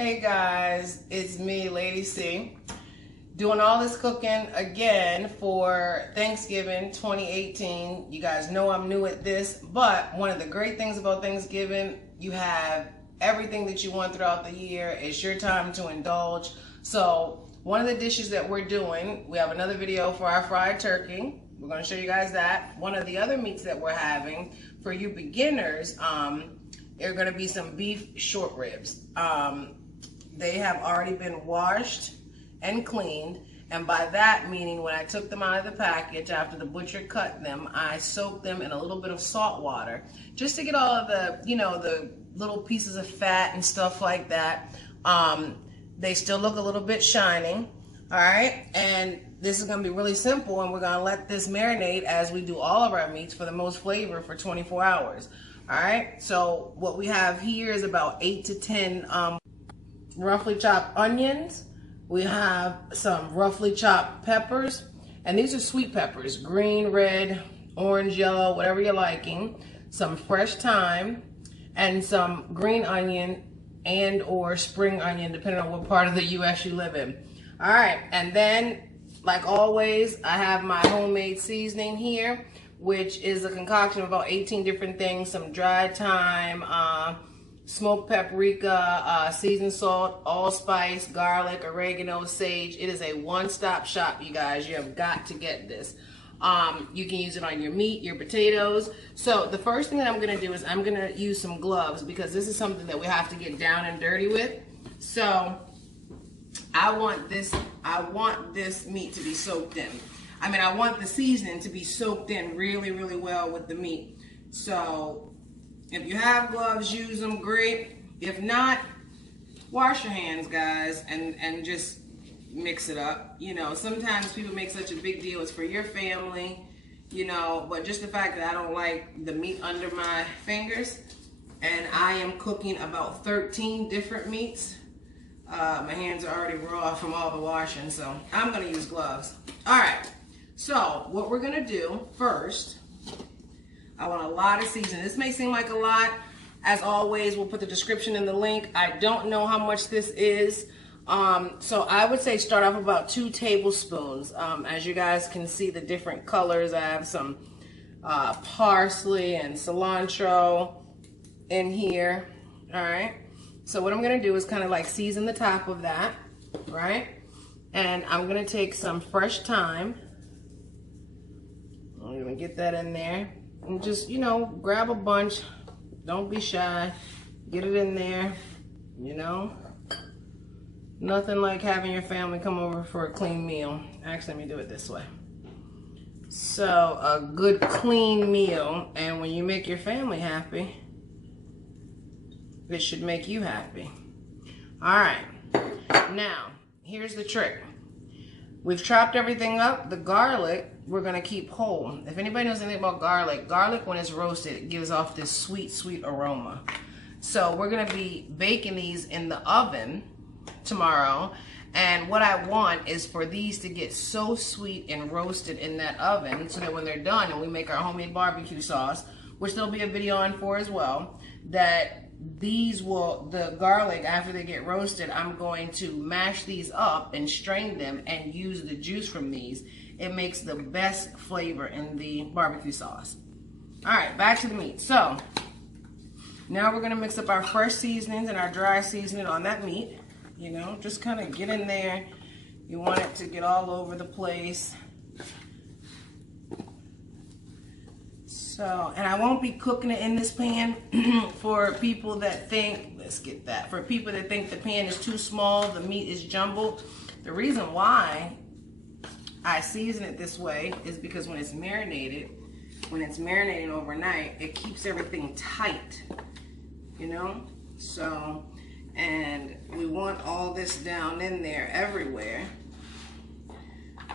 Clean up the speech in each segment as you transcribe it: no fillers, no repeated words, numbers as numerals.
Hey guys, it's me, Lady C, doing all this cooking again for Thanksgiving 2018. You guys know I'm new at this, but one of the great things about Thanksgiving, you have everything that you want throughout the year. It's your time to indulge. So one of the dishes that we're doing, we have another video for our fried turkey. We're going to show you guys that. One of the other meats that we're having for you beginners, are going to be some beef short ribs. They have already been washed and cleaned, and by that meaning when I took them out of the package after the butcher cut them, I soaked them in a little bit of salt water just to get all of the, the little pieces of fat and stuff like that. They still look a little bit shiny, all right? And this is gonna be really simple, and we're gonna let this marinate as we do all of our meats for the most flavor for 24 hours, all right? So what we have here is about 8 to 10 roughly chopped onions. We have some roughly chopped peppers, and these are sweet peppers, green, red, orange, yellow, whatever you're liking. Some fresh thyme and some green onion and or spring onion, depending on what part of the US you live in. All right, and then like always, I have my homemade seasoning here, which is a concoction of about 18 different things, some dried thyme, smoked paprika, seasoned salt, allspice, garlic, oregano, sage. It is a one-stop shop, you guys. You have got to get this. You can use it on your meat, your potatoes. So the first thing that I'm going to do is I'm going to use some gloves because this is something that we have to get down and dirty with. So I want this meat to be soaked in. I want the seasoning to be soaked in really, really well with the meat. So if you have gloves, use them, great. If not, wash your hands, guys, and just mix it up. Sometimes people make such a big deal. It's for your family, but just the fact that I don't like the meat under my fingers, and I am cooking about 13 different meats. My hands are already raw from all the washing, so I'm gonna use gloves. All right, so what we're gonna do first, I want a lot of seasoning. This may seem like a lot. As always, we'll put the description in the link. I don't know how much this is. So I would say start off about 2 tablespoons. As you guys can see the different colors, I have some parsley and cilantro in here. All right. So what I'm gonna do is kind of like season the top of that, right? And I'm gonna take some fresh thyme. I'm gonna get that in there. And just, grab a bunch. Don't be shy. Get it in there, Nothing like having your family come over for a clean meal. Actually, let me do it this way. So, a good clean meal, and when you make your family happy, it should make you happy. All right. Now, here's the trick. We've chopped everything up. The garlic, we're gonna keep whole. If anybody knows anything about garlic when it's roasted, it gives off this sweet, sweet aroma. So we're gonna be baking these in the oven tomorrow. And what I want is for these to get so sweet and roasted in that oven so that when they're done and we make our homemade barbecue sauce, which there'll be a video on for as well, that the garlic, after they get roasted, I'm going to mash these up and strain them and use the juice from these. It makes the best flavor in the barbecue sauce. All right, back to the meat. So now we're gonna mix up our fresh seasonings and our dry seasoning on that meat. Just kind of get in there. You want it to get all over the place. So, and I won't be cooking it in this pan for people that think, for people that think the pan is too small, the meat is jumbled. The reason why I season it this way is because when it's marinating overnight, it keeps everything tight, So, and we want all this down in there everywhere.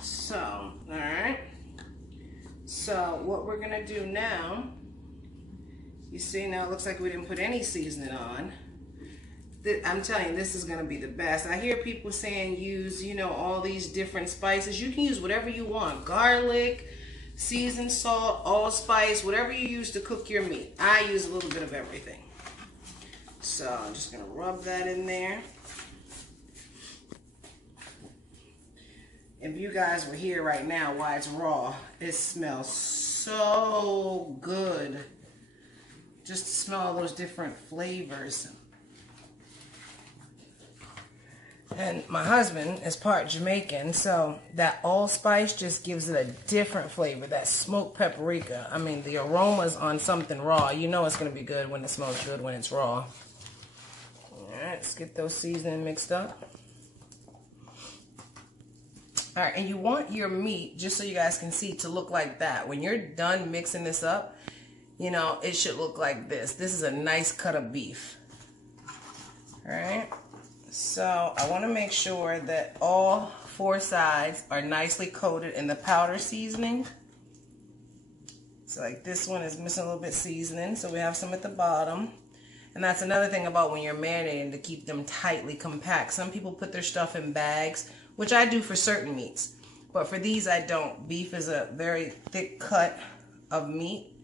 So, all right. So what we're gonna do now, you see now it looks like we didn't put any seasoning on. I'm telling you, this is gonna be the best. I hear people saying use, all these different spices. You can use whatever you want. Garlic, seasoned salt, allspice, whatever you use to cook your meat. I use a little bit of everything. So I'm just gonna rub that in there. if you guys were here right now while it's raw, it smells so good. Just to smell all those different flavors. And my husband is part Jamaican, so that allspice just gives it a different flavor. That smoked paprika. I mean, the aromas on something raw, you know it's going to be good when it smells good when it's raw. Alright, let's get those seasoning mixed up. Alright, and you want your meat, just so you guys can see, to look like that. When you're done mixing this up, you know, it should look like this. This is a nice cut of beef. Alright. So I want to make sure that all 4 sides are nicely coated in the powder seasoning. So like this one is missing a little bit seasoning, so we have some at the bottom. And that's another thing about when you're marinating, to keep them tightly compact. Some people put their stuff in bags, which I do for certain meats. But for these I don't. Beef is a very thick cut of meat,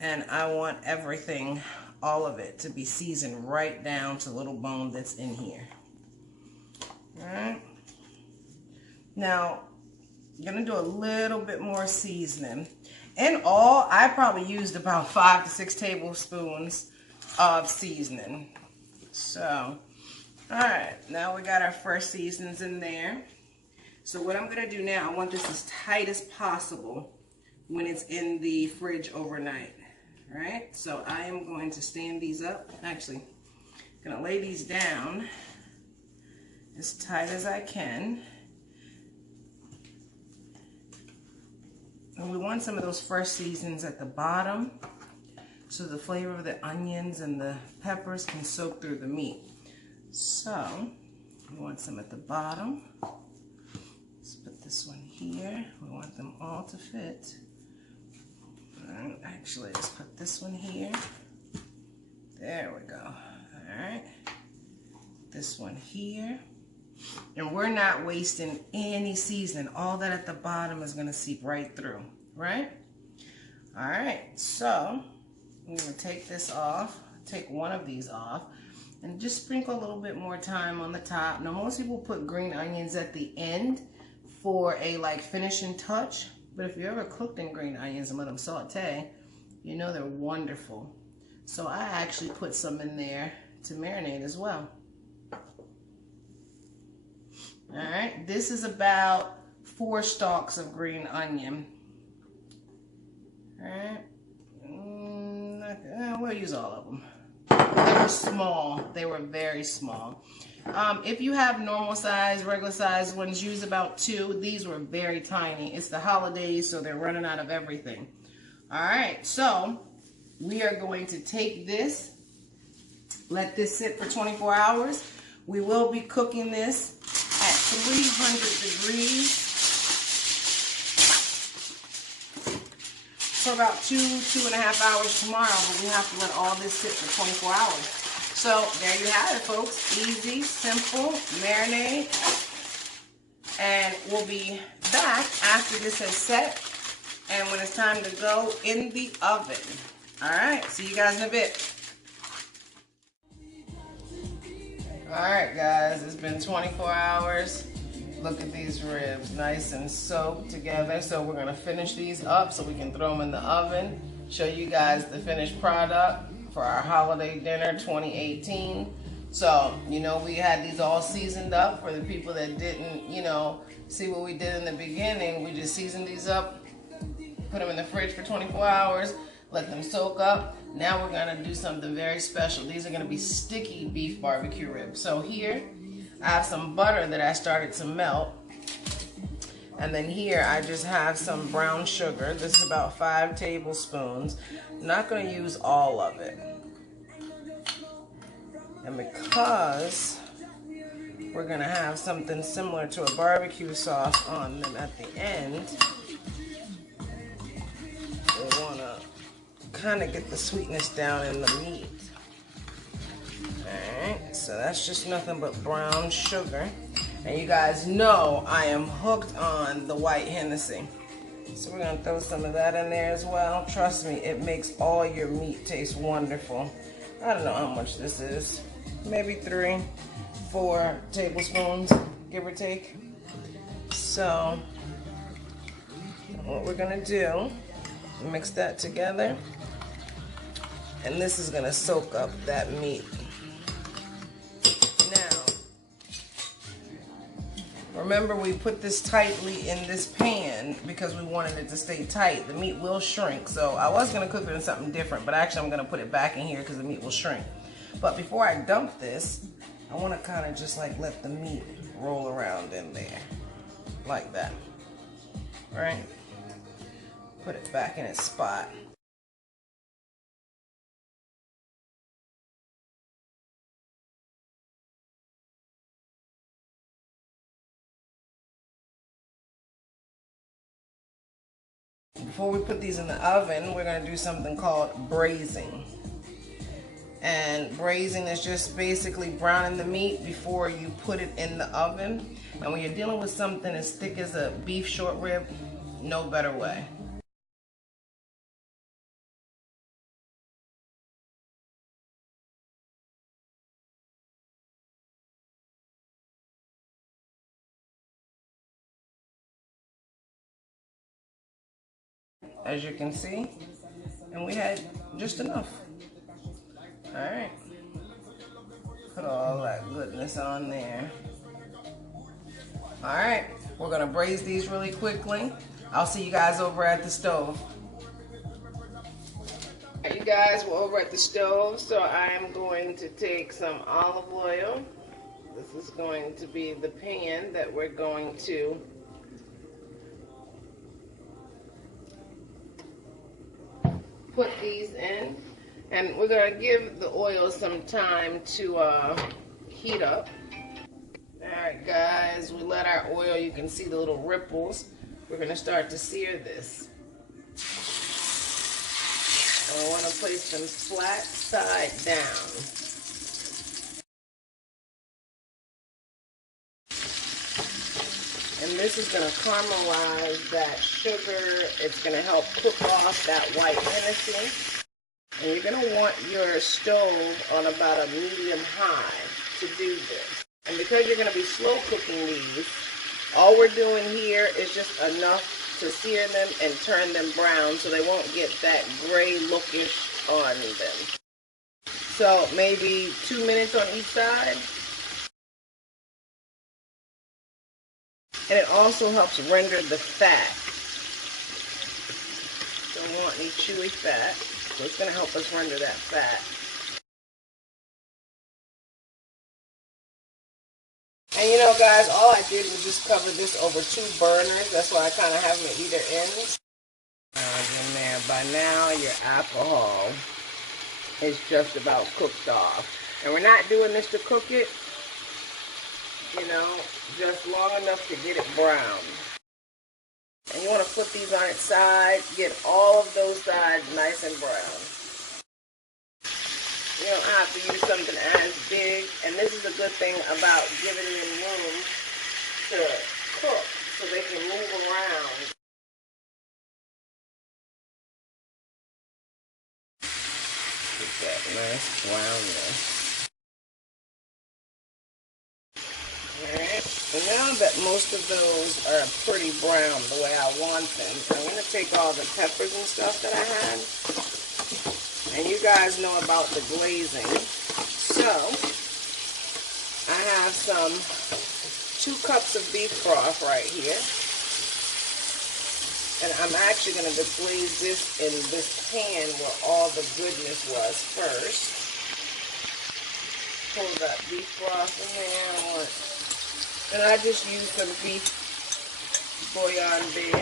and I want everything, all of it, to be seasoned right down to the little bone that's in here. Alright. Now, I'm going to do a little bit more seasoning. In all, I probably used about 5 to 6 tablespoons of seasoning. So, alright, now we got our first seasonings in there. So what I'm going to do now, I want this as tight as possible when it's in the fridge overnight. Alright, so I am going to stand these up. Actually, I'm going to lay these down as tight as I can. And we want some of those fresh seasonings at the bottom, so the flavor of the onions and the peppers can soak through the meat. So, we want some at the bottom. Let's put this one here. We want them all to fit. Actually, let's put this one here. There we go. Alright. This one here. And we're not wasting any seasoning. All that at the bottom is going to seep right through. Right? Alright. So, I'm going to take this off. Take one of these off. And just sprinkle a little bit more thyme on the top. Now, most people put green onions at the end for a like finishing touch. But if you ever cooked in green onions and let them saute, you know they're wonderful. So I actually put some in there to marinate as well. Alright, this is about 4 stalks of green onion. Alright, we'll use all of them. They were small, they were very small. If you have normal size, regular size ones, use about 2. These were very tiny. It's the holidays, so they're running out of everything. Alright, so we are going to take this, let this sit for 24 hours. We will be cooking this at 300 degrees for about 2.5 hours tomorrow, but we have to let all this sit for 24 hours. So there you have it, folks. Easy, simple, marinade. And we'll be back after this has set and when it's time to go in the oven. Alright, see you guys in a bit. Alright guys, it's been 24 hours. Look at these ribs, nice and soaked together. So we're going to finish these up so we can throw them in the oven. Show you guys the finished product for our holiday dinner 2018. So, you know, we had these all seasoned up. For the people that didn't, you know, see what we did in the beginning, we just seasoned these up, put them in the fridge for 24 hours, let them soak up. Now we're gonna do something very special. These are gonna be sticky beef barbecue ribs. So here, I have some butter that I started to melt. And then here, I just have some brown sugar. This is about 5 tablespoons. I'm not gonna use all of it. And because we're gonna have something similar to a barbecue sauce on them at the end, we wanna kind of get the sweetness down in the meat. Alright, so that's just nothing but brown sugar. And you guys know I am hooked on the white Hennessy. So we're gonna throw some of that in there as well. Trust me, it makes all your meat taste wonderful. I don't know how much this is. Maybe 3-4 tablespoons, give or take. So what we're gonna do, mix that together, and this is gonna soak up that meat. Now, remember we put this tightly in this pan because we wanted it to stay tight. The meat will shrink, so I was gonna cook it in something different, but actually I'm gonna put it back in here because the meat will shrink. But before I dump this, I wanna kinda just like let the meat roll around in there, like that, right? Put it back in its spot. Before we put these in the oven, we're going to do something called braising. And braising is just basically browning the meat before you put it in the oven. And when you're dealing with something as thick as a beef short rib, no better way. As you can see, and we had just enough. All right, put all that goodness on there. All right, we're gonna braise these really quickly. I'll see you guys over at the stove. You guys, we're over at the stove, so I am going to take some olive oil. This is going to be the pan that we're going to put these in, and we're going to give the oil some time to heat up. Alright guys, we let our oil, you can see the little ripples. We're going to start to sear this. And we want to place them flat side down. And this is going to caramelize that sugar. It's going to help cook off that white Hennessy. And you're going to want your stove on about a medium high to do this. And because you're going to be slow cooking these, all we're doing here is just enough to sear them and turn them brown so they won't get that gray lookish on them. So maybe 2 minutes on each side. And it also helps render the fat. Don't want any chewy fat, so it's going to help us render that fat. And you know guys, all I did was just cover this over 2 burners. That's why I kind of have them at either ends. In there. By now your alcohol is just about cooked off. And we're not doing this to cook it, you know, just long enough to get it brown. And you want to flip these on its side, get all of those sides nice and brown. You don't have to use something as big, and this is a good thing about giving them room to cook so they can move around. Get that nice brownness. Alright, so now that most of those are pretty brown the way I want them, I'm going to take all the peppers and stuff that I had. And you guys know about the glazing. So, I have some 2 cups of beef broth right here. And I'm actually going to glaze this in this pan where all the goodness was first. Pull that beef broth in there. And I just used some beef bouillon beef.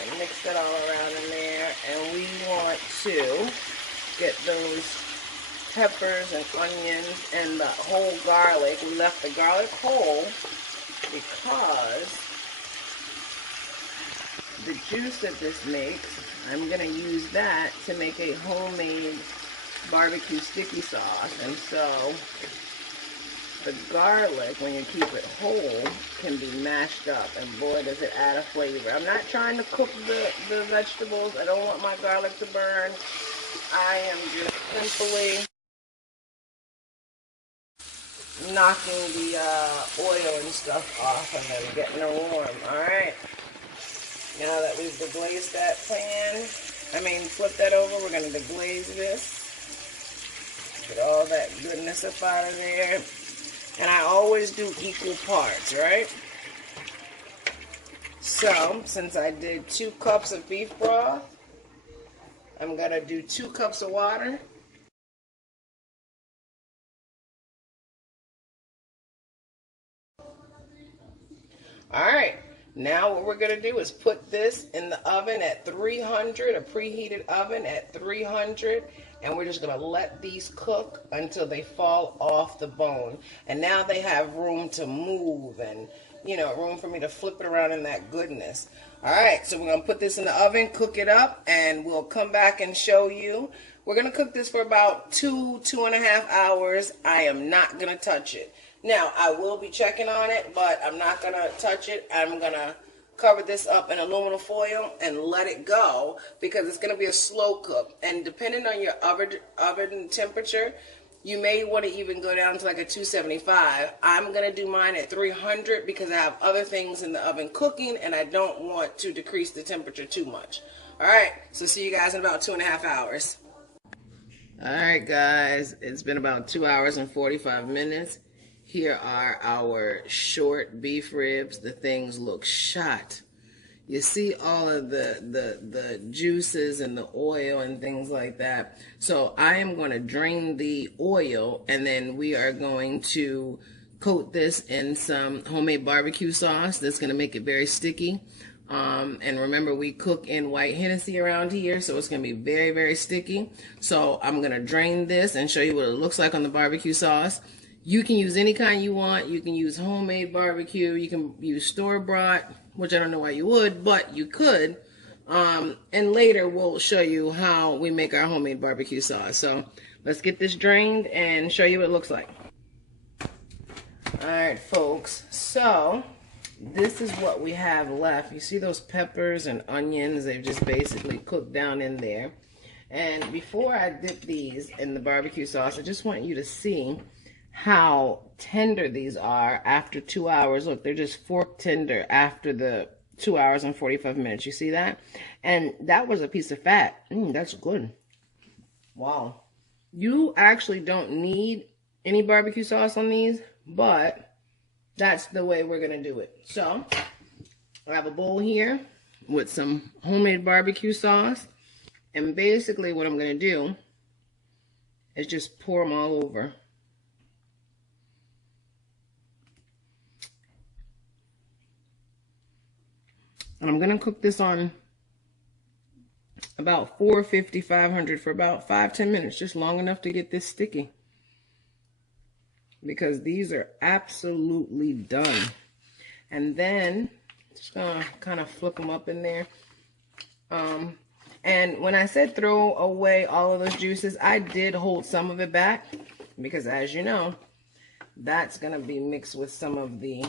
And mix it all around in there. And we want to get those peppers and onions and the whole garlic. We left the garlic whole because the juice that this makes, I'm going to use that to make a homemade barbecue sticky sauce. And so the garlic, when you keep it whole, can be mashed up, and boy does it add a flavor. I'm not trying to cook the vegetables. I don't want my garlic to burn. I am just simply knocking the oil and stuff off of them, getting them warm. Alright. Now that we've deglazed that flip that over, we're going to deglaze this. Get all that goodness up out of there. And I always do equal parts, right? So, since I did 2 cups of beef broth, I'm going to do 2 cups of water. Alright, now what we're going to do is put this in the oven at 300, a preheated oven at 300, and we're just going to let these cook until they fall off the bone. And now they have room to move and, you know, room for me to flip it around in that goodness. Alright, so we're going to put this in the oven, cook it up, and we'll come back and show you. We're going to cook this for about 2.5 hours. I am not going to touch it. Now, I will be checking on it, but I'm not going to touch it. I'm going to cover this up in aluminum foil and let it go because it's going to be a slow cook. And depending on your oven temperature, you may want to even go down to like a 275. I'm going to do mine at 300 because I have other things in the oven cooking and I don't want to decrease the temperature too much. All right, so see you guys in about 2.5 hours. All right, guys, it's been about 2 hours and 45 minutes. Here are our short beef ribs. The things look shot. You see all of the juices and the oil and things like that. So I am going to drain the oil, and then we are going to coat this in some homemade barbecue sauce that's going to make it very sticky. And remember, we cook in white Hennessy around here, so it's going to be very, very sticky. So I'm going to drain this and show you what it looks like on the barbecue sauce. You can use any kind you want. You can use homemade barbecue. You can use store-bought, which I don't know why you would, but you could. And later we'll show you how we make our homemade barbecue sauce. So let's get this drained and show you what it looks like. All right, folks. So this is what we have left. You see those peppers and onions? They've just basically cooked down in there. And before I dip these in the barbecue sauce, I just want you to see how tender these are after 2 hours. Look, they're just fork tender after the 2 hours and 45 minutes. You see that? And that was a piece of fat. That's good. Wow. You actually don't need any barbecue sauce on these, but that's the way we're going to do it. So I have a bowl here with some homemade barbecue sauce. And basically what I'm going to do is just pour them all over. And I'm going to cook this on about 450, 500 for about 5-10 minutes, just long enough to get this sticky. Because these are absolutely done. And then, just going to kind of flip them up in there. And when I said throw away all of those juices, I did hold some of it back. Because as you know, that's going to be mixed with some of the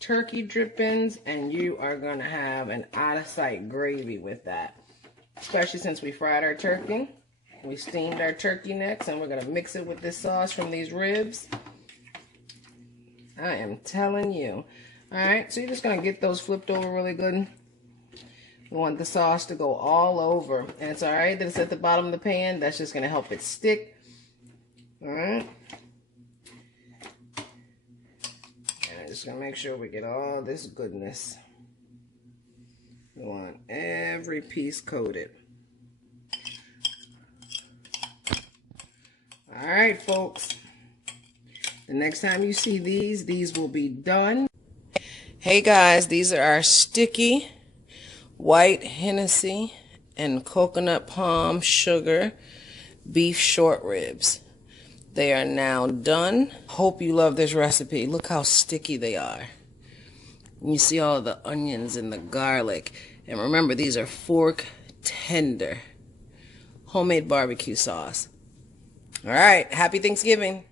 turkey drippings, and you are going to have an out-of-sight gravy with that. Especially since we fried our turkey. We steamed our turkey necks, and we're going to mix it with this sauce from these ribs. I am telling you. Alright, so you're just going to get those flipped over really good. We want the sauce to go all over. And it's alright that it's at the bottom of the pan. That's just going to help it stick. Alright. Just gonna make sure we get all this goodness. We want every piece coated. All right, folks. The next time you see these will be done. Hey guys, these are our sticky white Hennessy and coconut palm sugar beef short ribs. They are now done. Hope you love this recipe. Look how sticky they are. You see all the onions and the garlic. And remember, these are fork tender. Homemade barbecue sauce. All right, happy Thanksgiving.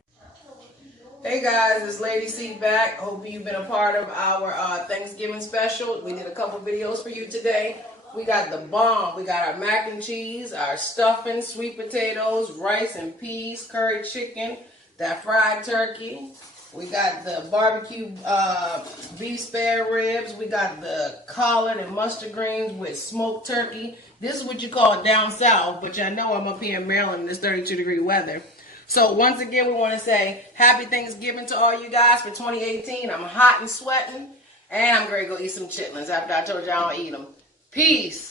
Hey guys, it's Lady C back. Hope you've been a part of our Thanksgiving special. We did a couple videos for you today. We got the bomb. We got our mac and cheese, our stuffing, sweet potatoes, rice and peas, curry chicken. that fried turkey. We got the barbecue beef spare ribs. We got the collard and mustard greens with smoked turkey. This is what you call down south, but y'all know I'm up here in Maryland in this 32-degree weather. So once again, we want to say happy Thanksgiving to all you guys for 2018. I'm hot and sweating, and I'm going to go eat some chitlins after I told you I don't eat them. Peace.